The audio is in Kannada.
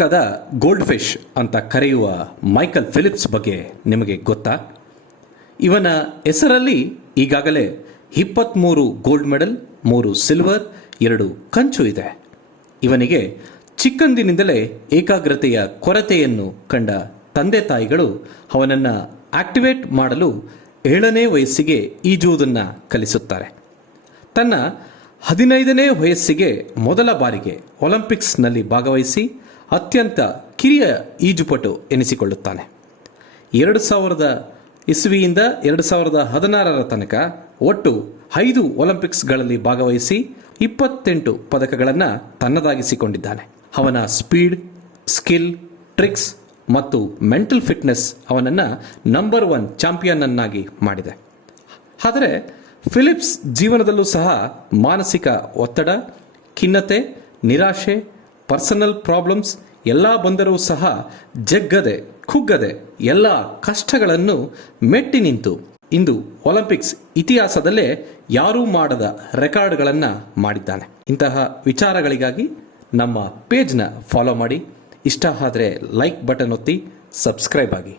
ಅಮೆರಿಕದ ಗೋಲ್ಡ್ ಫಿಶ್ ಅಂತ ಕರೆಯುವ ಮೈಕಲ್ ಫಿಲಿಪ್ಸ್ ಬಗ್ಗೆ ನಿಮಗೆ ಗೊತ್ತಾ? ಇವನ ಹೆಸರಲ್ಲಿ ಈಗಾಗಲೇ 23 ಗೋಲ್ಡ್ ಮೆಡಲ್, 3 ಸಿಲ್ವರ್, 2 ಕಂಚು ಇದೆ. ಇವನಿಗೆ ಚಿಕ್ಕಂದಿನಿಂದಲೇ ಏಕಾಗ್ರತೆಯ ಕೊರತೆಯನ್ನು ಕಂಡ ತಂದೆ ತಾಯಿಗಳು ಅವನನ್ನು ಆಕ್ಟಿವೇಟ್ ಮಾಡಲು 7ನೇ ವಯಸ್ಸಿಗೆ ಈಜುವುದನ್ನು ಕಲಿಸುತ್ತಾರೆ. ತನ್ನ 15ನೇ ವಯಸ್ಸಿಗೆ ಮೊದಲ ಬಾರಿಗೆ ಒಲಿಂಪಿಕ್ಸ್ನಲ್ಲಿ ಭಾಗವಹಿಸಿ ಅತ್ಯಂತ ಕಿರಿಯ ಈಜುಪಟು ಎನಿಸಿಕೊಳ್ಳುತ್ತಾನೆ. 2000 ಇಸ್ವಿಯಿಂದ 2016 ತನಕ ಒಟ್ಟು 5 ಒಲಿಂಪಿಕ್ಸ್ಗಳಲ್ಲಿ ಭಾಗವಹಿಸಿ 28 ಪದಕಗಳನ್ನು ತನ್ನದಾಗಿಸಿಕೊಂಡಿದ್ದಾನೆ. ಅವನ ಸ್ಪೀಡ್, ಸ್ಕಿಲ್, ಟ್ರಿಕ್ಸ್ ಮತ್ತು ಮೆಂಟಲ್ ಫಿಟ್ನೆಸ್ ಅವನನ್ನು ನಂಬರ್ 1 ಚಾಂಪಿಯನ್ ಅನ್ನಾಗಿ ಮಾಡಿದೆ. ಆದರೆ ಫಿಲಿಪ್ಸ್ ಜೀವನದಲ್ಲೂ ಸಹ ಮಾನಸಿಕ ಒತ್ತಡ, ಖಿನ್ನತೆ, ನಿರಾಶೆ, ಪರ್ಸನಲ್ ಪ್ರಾಬ್ಲಮ್ಸ್ ಎಲ್ಲ ಬಂದರೂ ಸಹ ಜಗ್ಗದೆ ಕುಗ್ಗದೆ ಎಲ್ಲ ಕಷ್ಟಗಳನ್ನು ಮೆಟ್ಟಿ ನಿಂತು ಇಂದು ಒಲಿಂಪಿಕ್ಸ್ ಇತಿಹಾಸದಲ್ಲೇ ಯಾರೂ ಮಾಡದ ರೆಕಾರ್ಡ್ಗಳನ್ನು ಮಾಡಿದ್ದಾನೆ. ಇಂತಹ ವಿಚಾರಗಳಿಗಾಗಿ ನಮ್ಮ ಪೇಜ್ನ ಫಾಲೋ ಮಾಡಿ. ಇಷ್ಟ ಆದರೆ ಲೈಕ್ ಬಟನ್ ಒತ್ತಿ ಸಬ್ಸ್ಕ್ರೈಬ್ ಆಗಿ.